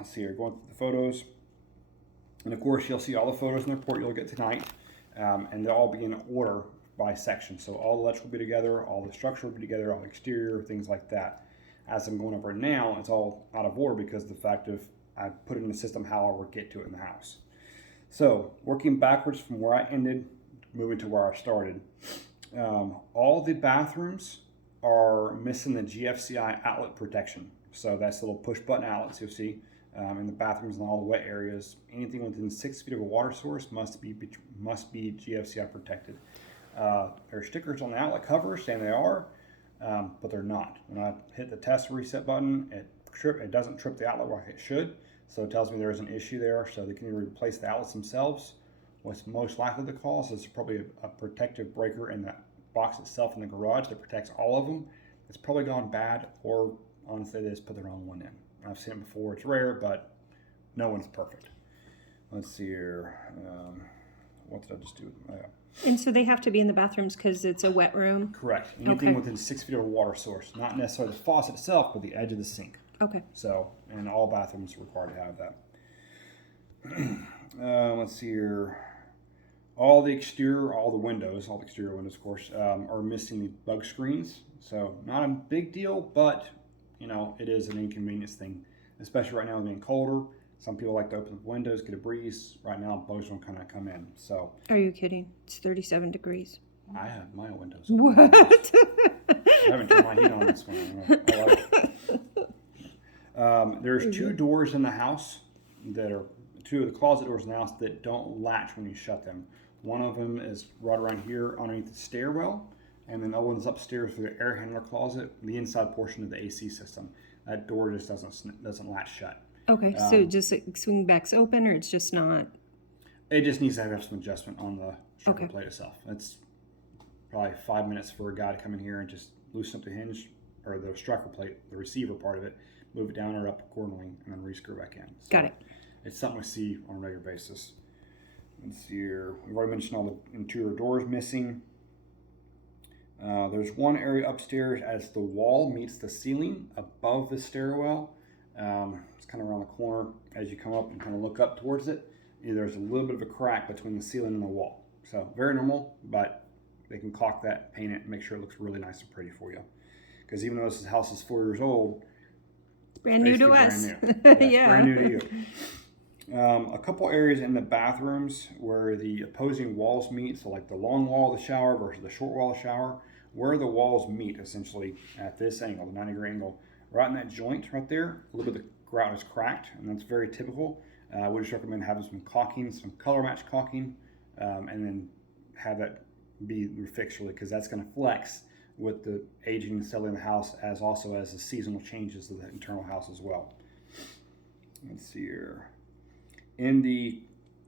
let's see here, going through the photos. And of course, you'll see all the photos in the report you'll get tonight, and they'll all be in order by section. So all the electrical will be together, all the structure will be together, all the exterior, things like that. As I'm going over it now, it's all out of order because of the fact of I put it in the system how I would get to it in the house. So working backwards from where I ended, moving to where I started. All the bathrooms are missing the GFCI outlet protection. So that's little push button outlets you'll see in the bathrooms and all the wet areas. Anything within 6 feet of a water source must be GFCI protected. There are stickers on the outlet covers saying they are, but they're not. When I hit the test reset button, it doesn't trip the outlet like it should. So it tells me there is an issue there. So they can either replace the outlets themselves. What's most likely to cause is probably a protective breaker in the box itself in the garage that protects all of them. It's probably gone bad, or honestly, they just put the wrong one in. I've seen it before. It's rare, but no one's perfect. Let's see here. What did I just do? And so they have to be in the bathrooms because it's a wet room? Correct. Anything within 6 feet of a water source. Not necessarily the faucet itself, but the edge of the sink. Okay. So, and all bathrooms are required to have that. Let's see here. All the exterior windows, of course, are missing the bug screens. So not a big deal, but, it is an inconvenience thing, especially right now being colder. Some people like to open the windows, get a breeze. Right now, bugs don't kind of come in. So. Are you kidding? It's 37 degrees. I have my windows open. What? I haven't turned my heat on this one. I like it. There's 2 doors in the house that are 2 of the closet doors in the house that don't latch when you shut them. One of them is right around here underneath the stairwell, and then the other one's upstairs through the air handler closet, the inside portion of the AC system. That door just doesn't latch shut. Okay, so just swing backs open, or it's just not? It just needs to have some adjustment on the striker plate itself. It's probably 5 minutes for a guy to come in here and just loosen up the hinge or the striker plate, the receiver part of it, move it down or up accordingly, and then re-screw back in. So got it. It's something we see on a regular basis. Let's see here. We've already mentioned all the interior doors missing. There's one area upstairs as the wall meets the ceiling above the stairwell. It's kind of around the corner as you come up and kind of look up towards it. There's a little bit of a crack between the ceiling and the wall. So very normal, but they can caulk that, paint it, and make sure it looks really nice and pretty for you. Because even though this house is 4 years old, it's brand new to us. Yeah, brand new to you. A couple areas in the bathrooms where the opposing walls meet, so like the long wall of the shower versus the short wall of the shower, where the walls meet essentially at this angle, the 90-degree angle, right in that joint right there, a little bit of the grout is cracked, and that's very typical. We just recommend having some caulking, some color match caulking, and then have that be fixed really, because that's going to flex with the aging and settling of the house, as also as the seasonal changes of the internal house as well. Let's see here. In the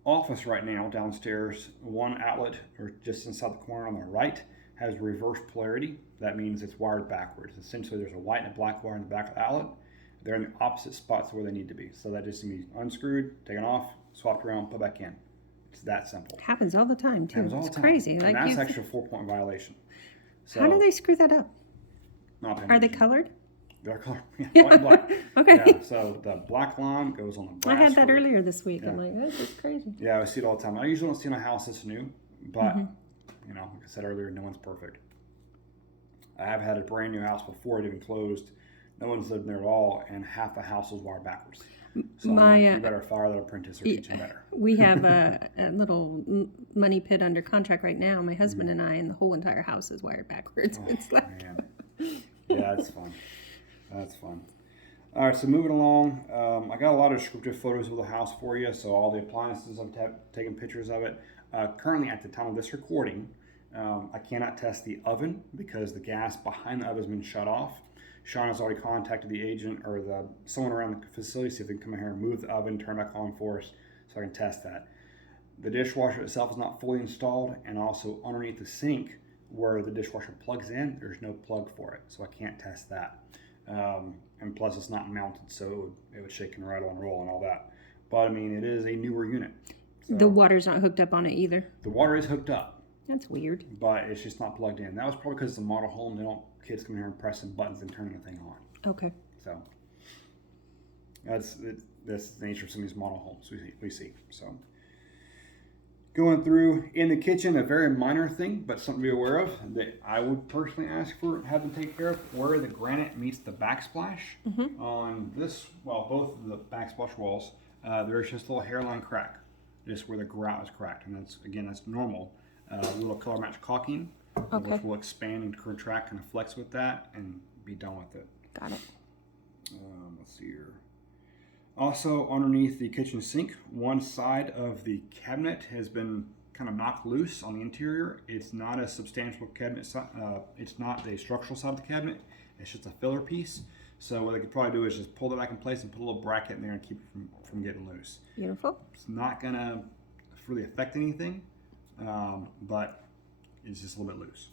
office right now, downstairs, one outlet, or just inside the corner on the right, has reverse polarity. That means it's wired backwards. Essentially, there's a white and a black wire in the back of the outlet. They're in the opposite spots where they need to be. So that just needs to be unscrewed, taken off, swapped around, put back in. It's that simple. It happens all the time, too. Happens all it's the time. Crazy. And like that's actually a 4-point violation. So, how do they screw that up? Are they colored? They're colored. Yeah, white and black. Okay. Yeah, so the black line goes on the brass. I had that screw. earlier this week. Yeah. I'm like, this is crazy. Yeah, I see it all the time. I usually don't see in a house that's new, but, like I said earlier, no one's perfect. I have had a brand new house before it even closed. No one's lived in there at all, and half the house was wired backwards. So you better fire that apprentice or teach him better. We have a little money pit under contract right now, my husband and I, and the whole entire house is wired backwards. Oh, it's like... man. Yeah, that's fun. That's fun. All right, so moving along, I got a lot of descriptive photos of the house for you, so all the appliances, I've taken pictures of it. Currently, at the time of this recording, I cannot test the oven because the gas behind the oven has been shut off. Shawna's already contacted the agent or someone around the facility, see if they can come in here and move the oven, turn back on for us so I can test that. The dishwasher itself is not fully installed, and also underneath the sink where the dishwasher plugs in, there's no plug for it, so I can't test that. And plus it's not mounted, so it would shake and rattle and roll and all that. But I mean, it is a newer unit. So the water's not hooked up on it either. The water is hooked up. That's weird. But it's just not plugged in. That was probably because it's a model home. They don't kids come here and pressing buttons and turning the thing on. Okay. So this is the nature of some of these model homes we see. So going through in the kitchen, a very minor thing, but something to be aware of that I would personally ask for, have them take care of, where the granite meets the backsplash on this, well, both of the backsplash walls, there's just a little hairline crack, just where the grout is cracked. And that's normal. A little color match caulking, which will expand and contract, kind of flex with that and be done with it. Got it. Let's see here. Also, underneath the kitchen sink, one side of the cabinet has been kind of knocked loose on the interior. It's not a substantial cabinet. It's not the structural side of the cabinet. It's just a filler piece. So what they could probably do is just pull that back in place and put a little bracket in there and keep it from getting loose. Beautiful. It's not going to really affect anything, but it's just a little bit loose.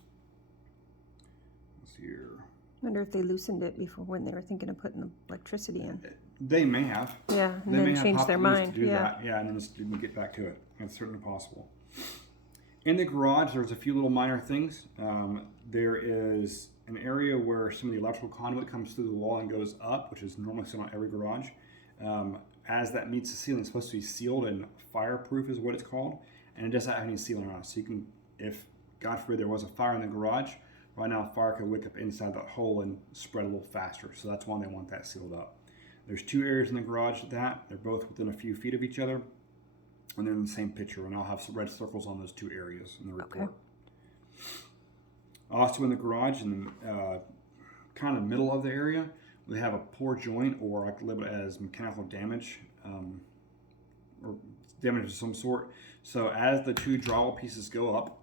Let's see here. I wonder if they loosened it before when they were thinking of putting the electricity in. They may have. Yeah, and They may then have change popped their loose mind. to do Yeah. that. Yeah, and then just didn't get back to it. That's certainly possible. In the garage, there's a few little minor things. There is an area where some of the electrical conduit comes through the wall and goes up, which is normally seen on every garage. As that meets the ceiling, it's supposed to be sealed and fireproof is what it's called, and it doesn't have any sealing on it. So you can, if God forbid there was a fire in the garage, right now fire could wick up inside that hole and spread a little faster. So that's why they want that sealed up. There's two areas in the garage that they're both within a few feet of each other, and they're in the same picture. And I'll have some red circles on those two areas in the report. Okay. Also in the garage, in the kind of middle of the area, we have a poor joint, or I could label it as mechanical damage, or damage of some sort. So as the two drywall pieces go up,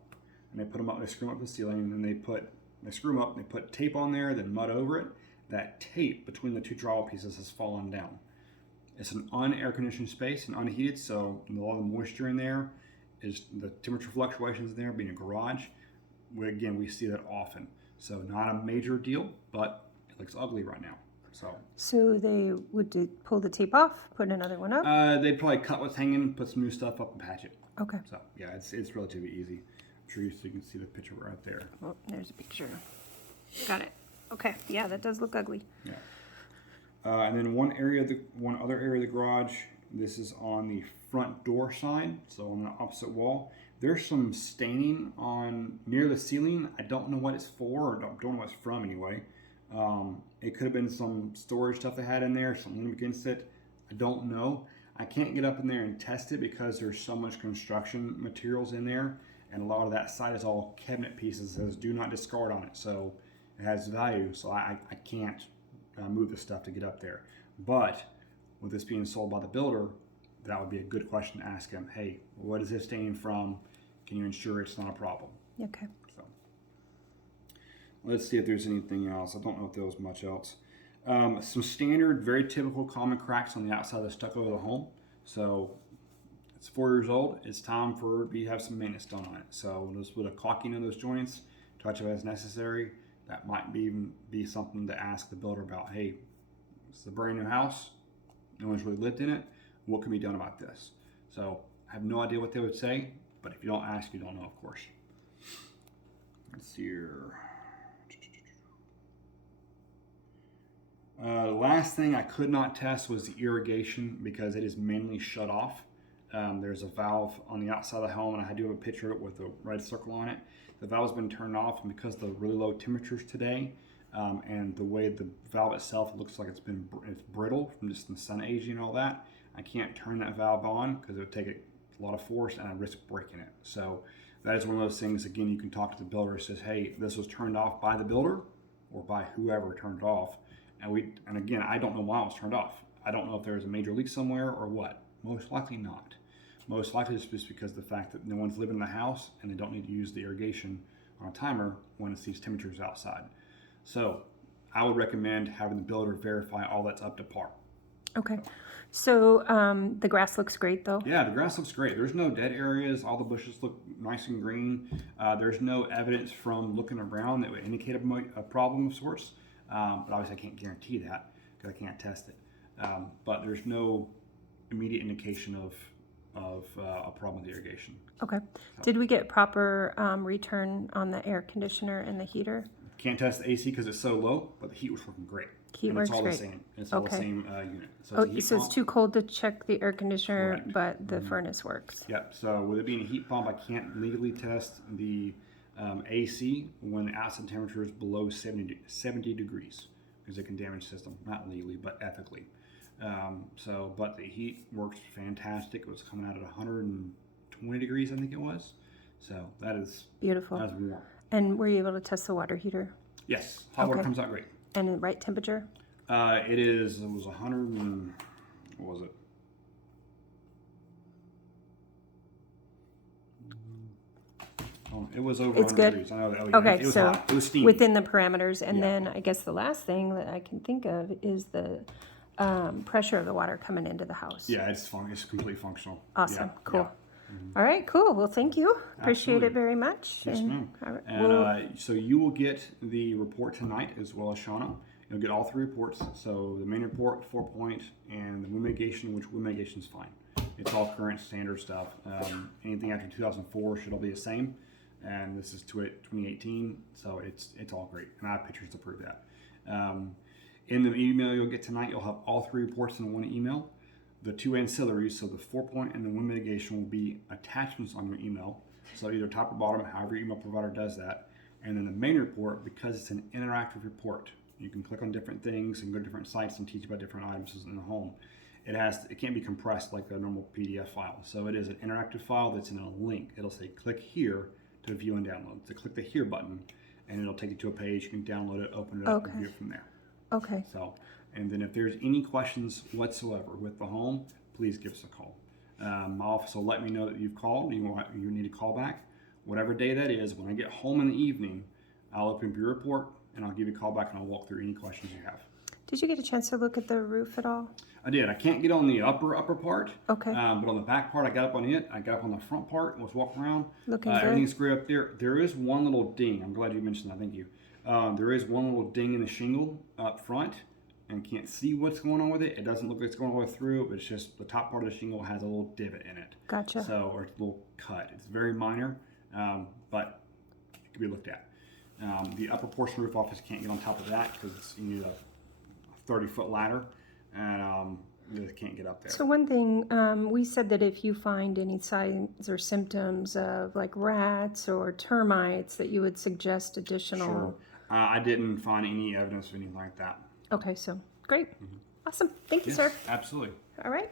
and they put them up, they screw them up the ceiling, and then they screw them up, and they put tape on there, then mud over it. That tape between the two drywall pieces has fallen down. It's an unair conditioned space and unheated, so a lot of the moisture in there is the temperature fluctuations in there, being a garage. We see that often. So not a major deal, but it looks ugly right now. So they would pull the tape off, put another one up? They'd probably cut what's hanging, put some new stuff up, and patch it. Okay. So yeah, it's relatively easy. I'm sure you can see the picture right there. Oh, there's a picture. Got it. Okay. Yeah, that does look ugly. Yeah. And then one other area of the garage. This is on the front door side, so on the opposite wall. There's some staining near the ceiling. I don't know what it's for, or don't know what it's from anyway. It could have been some storage stuff they had in there, something against it. I don't know. I can't get up in there and test it because there's so much construction materials in there, and a lot of that side is all cabinet pieces. It says do not discard on it, so it has value. So I can't move the stuff to get up there. But with this being sold by the builder, that would be a good question to ask him. Hey, what is this staining from? Can you ensure it's not a problem? Okay. So let's see if there's anything else. I don't know if there was much else. Some standard, very typical common cracks on the outside of the stucco of the home. So it's 4 years old. It's time for you to have some maintenance done on it. So we'll just put a caulking in those joints, touch it as necessary. That might even be something to ask the builder about. Hey, it's a brand new house. No one's really lived in it. What can be done about this? So I have no idea what they would say, but if you don't ask, you don't know, of course. Let's see here. The last thing I could not test was the irrigation because it is mainly shut off. There's a valve on the outside of the home, and I do have a picture of it with a red circle on it. The valve's been turned off, and because of the really low temperatures today, and the way the valve itself looks like it's brittle from just the sun aging and all that, I can't turn that valve on because it would take a lot of force and I risk breaking it. So that is one of those things, again, you can talk to the builder and says, hey, this was turned off by the builder or by whoever turned it off. And again, I don't know why it was turned off. I don't know if there's a major leak somewhere or what. Most likely not. Most likely it's just because of the fact that no one's living in the house and they don't need to use the irrigation on a timer when it's these temperatures outside. So I would recommend having the builder verify all that's up to par. Okay. So the grass looks great though? Yeah, the grass looks great. There's no dead areas. All the bushes look nice and green. There's no evidence from looking around that would indicate a problem of sorts. But obviously I can't guarantee that because I can't test it. But there's no immediate indication of a problem with the irrigation. Okay. Did we get proper return on the air conditioner and the heater? Can't test the AC because it's so low, but the heat was working great. Heat and works it's all great. the same. It's all the Okay. same unit. So Oh, it's a heat so it's pump. too cold to check the air conditioner, Correct. but the furnace works. Yep. So with it being a heat pump, I can't legally test the AC when the outside temperature is below 70 degrees because it can damage the system. Not legally, but ethically. But the heat works fantastic. It was coming out at 120 degrees, I think it was. So that is Beautiful. warm. And were you able to test the water heater? Yes, hot water Okay. comes out great. And the right temperature? It was 100 and, what was it? Oh, it was over It's 100 good? degrees. I know that. Oh, yeah. Okay, It was so hot. It was steamy. within the parameters. And Yeah. then I guess the last thing that I can think of is the pressure of the water coming into the house. Yeah, it's fun. It's completely functional. Awesome. Yeah, Cool. yeah. All right, cool. Well, thank you. Appreciate Absolutely. it very much. Yes, And- ma'am. all right, And well, so you will get the report tonight as well as Shawna. You'll get all three reports. So the main report, 4-point, and the wind mitigation, which wind mitigation is fine. It's all current standard stuff. Anything after 2004 should all be the same. And this is 2018, so it's all great. And I have pictures to prove that. In the email you'll get tonight, you'll have all three reports in one email. The two ancillaries, so the 4-point and the wind mitigation, will be attachments on your email. So either top or bottom, however your email provider does that. And then the main report, because it's an interactive report, you can click on different things and go to different sites and teach about different items in the home. It can't be compressed like a normal PDF file. So it is an interactive file that's in a link. It'll say click here to view and download. So click the here button and it'll take you to a page. You can download it, open it up, and view it from there. okay. So, and then if there's any questions whatsoever with the home, please give us a call. My office will let me know that you've called. You need a call back. Whatever day that is, when I get home in the evening, I'll open up your report and I'll give you a call back and I'll walk through any questions you have. Did you get a chance to look at the roof at all? I did. I can't get on the upper part. Okay. But on the back part, I got up on it. I got up on the front part and was walking around. Looking good. Everything's great up there. There is one little ding. I'm glad you mentioned that. Thank you. There is one little ding in the shingle up front, and can't see what's going on with it. It doesn't look like it's going all the way through, but it's just the top part of the shingle has a little divot in it. Gotcha. So, or a little cut. It's very minor, but it can be looked at. The upper portion of the roof office can't get on top of that because you need a 30-foot ladder, and you can't get up there. So one thing, we said that if you find any signs or symptoms of like rats or termites, that you would suggest additional. Sure. I didn't find any evidence of anything like that. Okay, so great. Awesome. Thank you, Yes, sir. absolutely. All right.